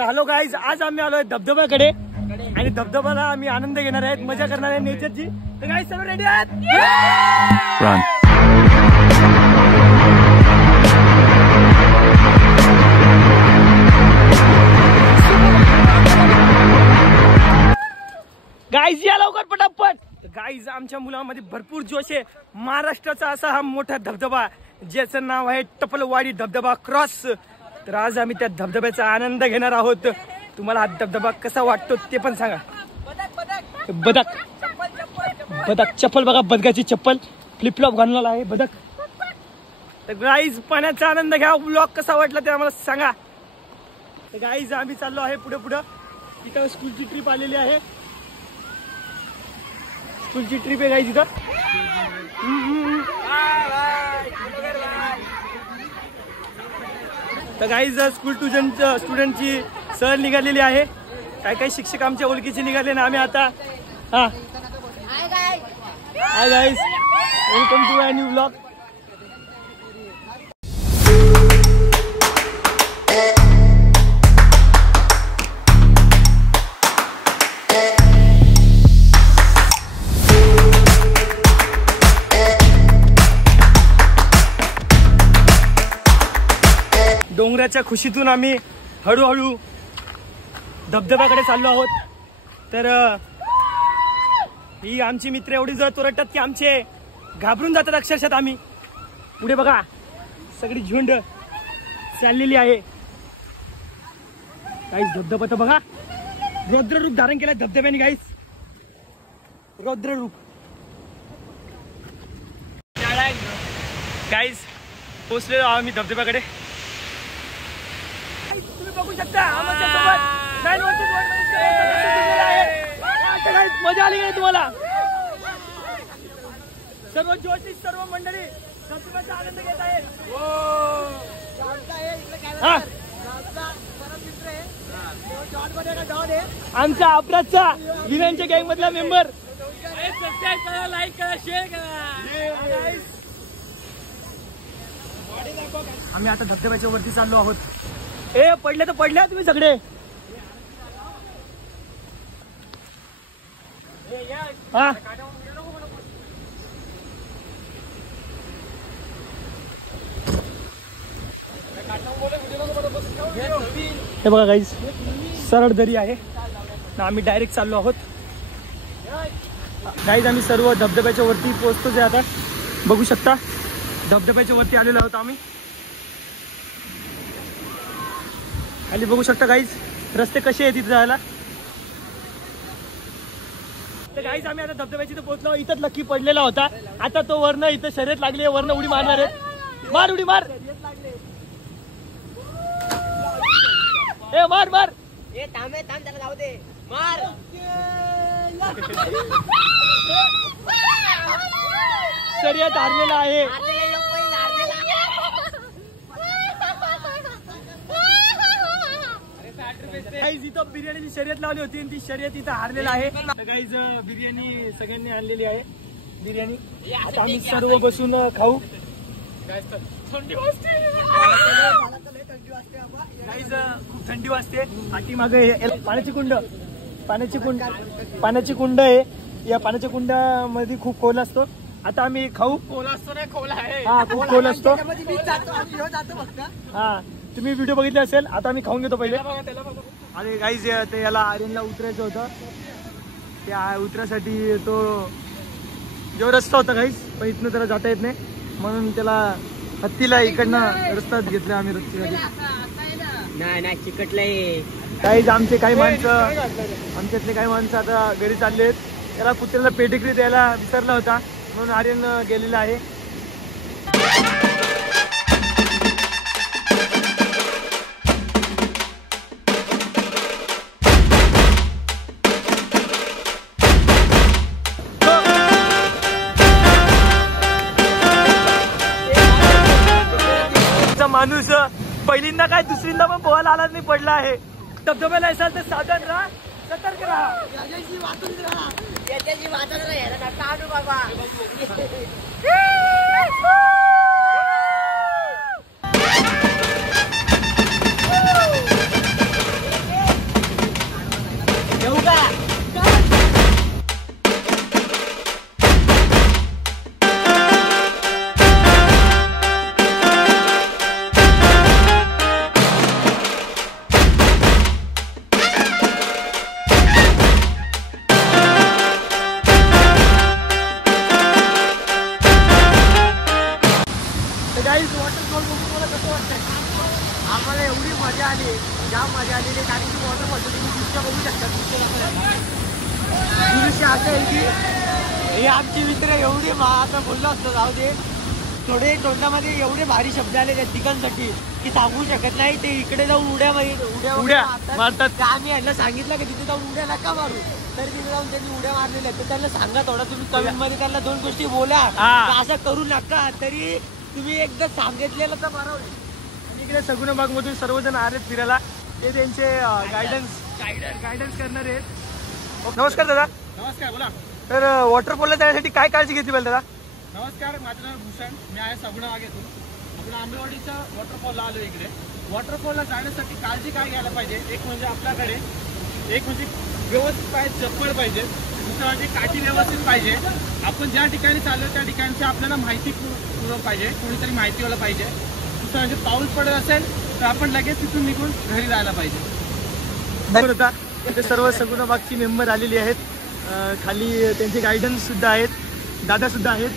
तर hello guys, आज आम्ही आलोय धबधब्याकडे आणि धबधब्याला आम्ही आनंद घेणार आहेत, मजा करणार आहे नेचरची। तर गाईज सर्व रेडी आहेत? गाईज या लवकर पटापट। गाईज आमच्या मुलांमध्ये भरपूर जोश आहे। महाराष्ट्राचा असा हा मोठा धबधबा ज्याचं नाव आहे टपलवाडी धबधबा क्रॉस। तर आज आम्ही त्या धबधब्याचा आनंद घेणार आहोत। तुम्हाला हा धबधबा कसा वाटतो ते पण सांगा। बदक बदक चप्पल बघा, बदकाची चप्पल, फ्लिपफ्लॉप घालून आहे बदक। तर गाईज पाण्याचा आनंद घ्या। ब्लॉग कसा वाटला ते आम्हाला सांगा। तर गाईज आम्ही चाललो आहे पुढे पुढे। इथं स्कूलची ट्रिप आलेली आहे, स्कूलची ट्रिप आहे गाईज इथं। तर गाईज स्कूल स्टुडंटची सहल निघालेली आहे। काही काही शिक्षक आमच्या ओळखीचे निघाले ना। आम्ही आता hi guys, welcome to my new blog. डोंगराच्या खुशीतून आम्ही हळूहळू धबधब्याकडे चाललो आहोत। तर ही आमची मित्र एवढी जर तोरटतात की आमचे घाबरून जातात अक्षरशः। आम्ही पुढे बघा सगळी झुंड चाललेली आहे। गाईस धबधबा तर बघा, रौद्र रूप धारण केलं धबधब्याने गाईस, रौद्र रूप। गाईस पोहोचलेलो आम्ही धबधब्याकडे। तुम्ही बघू शकता मजा आली का तुम्हाला? सर्व जोशी सर्व मंडळी धबधब्याचा आनंद घेत आहे। आमचा अपराधचा विनांच्या गँग मधला मेंबर। सबस्क्राइब करा, लाईक करा, शेअर करा। आम्ही आता धबधब्याच्या वरती चाललो आहोत। ए पडले तर पडल्या तुम्ही सगळे। हा हे बघा गाईज, सरळ दरी आहे ना। आम्ही डायरेक्ट चाललो आहोत गाईज। आम्ही सर्व धबधब्याच्या वरती पोहोचतोच आहे आता। बघू शकता धबधब्याच्या वरती आलेलो आहोत आम्ही। खाली बघू शकता गाईज रस्ते कसे आहेत तिथे जायला। तर गाईज आम्ही आता धबधब्याची इथे पोहोचलो। इथंच लक्की पडलेला होता। आता तो वरनं इथं शर्यत लागली आहे, वरनं उडी मारणार आहे। मार उडी मार, ए मार मार, ए थांब थांब त्याला जाऊ दे, मार। शर्यत हारलेला आहे। गाईज इथं बिर्याणीची शर्यत लावली होती आणि ती शर्यत इथं हारलेला आहे। गाईज बिर्याणी सगळ्यांनी आणलेली आहे बिर्याणी। आता आम्ही सर्व बसून खाऊ। थंडी वाजते गाईज, खूप थंडी वाजते। पाठी मागे पाण्याची कुंड आहे। या पाण्याच्या कुंडामध्ये खूप खोल असतो। आता आम्ही खाऊ। खोल असतो ना, खोल आहे। हा खूप खोल असतो। हा तुम्ही व्हिडिओ बघितले असेल। आता आम्ही खाऊन घेतो पहिले। अरे गाईज ते याला आर्यनला उतरायचं होतं, त्या उतरायसाठी तो जो रस्ता होता गाईज, पण इथनं त्याला जाता येत नाही म्हणून त्याला हत्तीला इकडनं रस्ता घेतला आम्ही रस्त्यासाठी। नाही चिकटलंय गाईज। आमच्यातले काही माणसं आता घरी चालले आहेत। त्याला कुत्र्याला पेडिग्री द्यायला विसरला होता म्हणून आर्यन गेलेला आहे। माणूस पहिल्यांदा काय दुसरींदा पण पोहायला आला नाही, पडला आहे। धबधब्याला असाल तर सावधान राहा, सतर्क राहा। बाबा मजा आलेली आहे, कारण की वॉटरफॉल तुम्ही दृश्य बघू शकता. दृश्य असं आहे की हे आमचे मित्र एवढे आता बोललो असतो जाऊ दे, थोडे तोंडामध्ये एवढे भारी शब्द आले त्या ठिकाणसाठी की सांगू शकत नाही. ते इकडे जाऊन उड्या मारतात. आम्ही यांना सांगितलं की तिथे जाऊन उड्या नका मारू, तरी तिथे जाऊन त्यांनी उड्या मारलेल्या. तर त्यांना सांगा थोडा तुम्ही कमेंट मध्ये त्यांना 2 गोष्टी बोला, असं करू नका. तरी तुम्ही एकदा सांगितलेलं तर बरोबर. आणि इकडे सगुणाबाग मधून सर्वजण आलेत फिरायला, ते त्यांचे गायडन्स करणार आहेत. नमस्कार दादा. नमस्कार, बोला. तर वॉटरफॉलला जाण्यासाठी काय काळजी घेतली पाहिजे दादा? नमस्कार, माझं नाव भूषण, मी आहे सगुणाबागेतून. आपण आंबेवाडीच्या वॉटरफॉलला आलो. इकडे वॉटरफॉलला जाण्यासाठी काळजी काय घ्यायला पाहिजे? एक म्हणजे आपल्याकडे व्यवस्थित पाहिजे, चप्पल पाहिजे. दुसरं म्हणजे काठी व्यवस्थित पाहिजे. आपण ज्या ठिकाणी चाललो त्या ठिकाणची आपल्याला माहिती पाहिजे, कोणीतरी माहितीवाला पाहिजे. दुसरं म्हणजे पाऊस पडत असेल तर आपण लगेच तिथून निघून घरी जायला पाहिजे. होता ते सर्व सगुणाबागची मेंबर आलेली आहेत. खाली त्यांचे गायडन्स सुद्धा आहेत, दादा सुद्धा आहेत.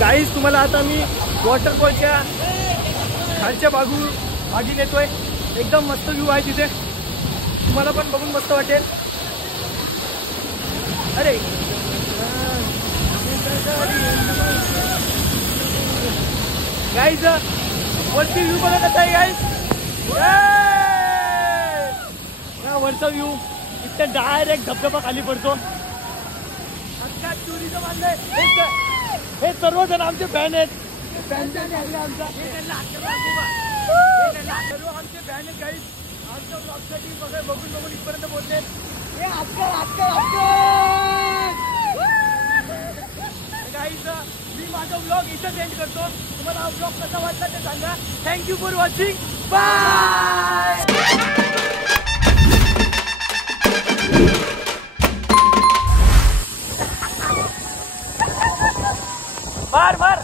गाईज तुम्हाला आता मी वॉटरफॉलच्या खालच्या बागी नेतोय. एकदम मस्त व्ह्यू आहे तिथे, तुम्हाला पण बघून मस्त वाटेल. अरे गाईज वरती व्ह्यू बघा कसा आहे गाईज. वरचा व्ह्यू इथं डायरेक्ट धबधबा खाली पडतो. आता टुरिझम आणलंय. हे सर्वजण आमचे फॅन आहेत. सर्व आमचे फॅन आहेत गाईज. आमच्या ब्लॉगसाठी बघून इथपर्यंत बोलते. गाईज मी माझा ब्लॉग इथं एंड करतो. तुम्हाला हा ब्लॉग कसा वाटला ते सांगा. Thank you for watching. बाय. मार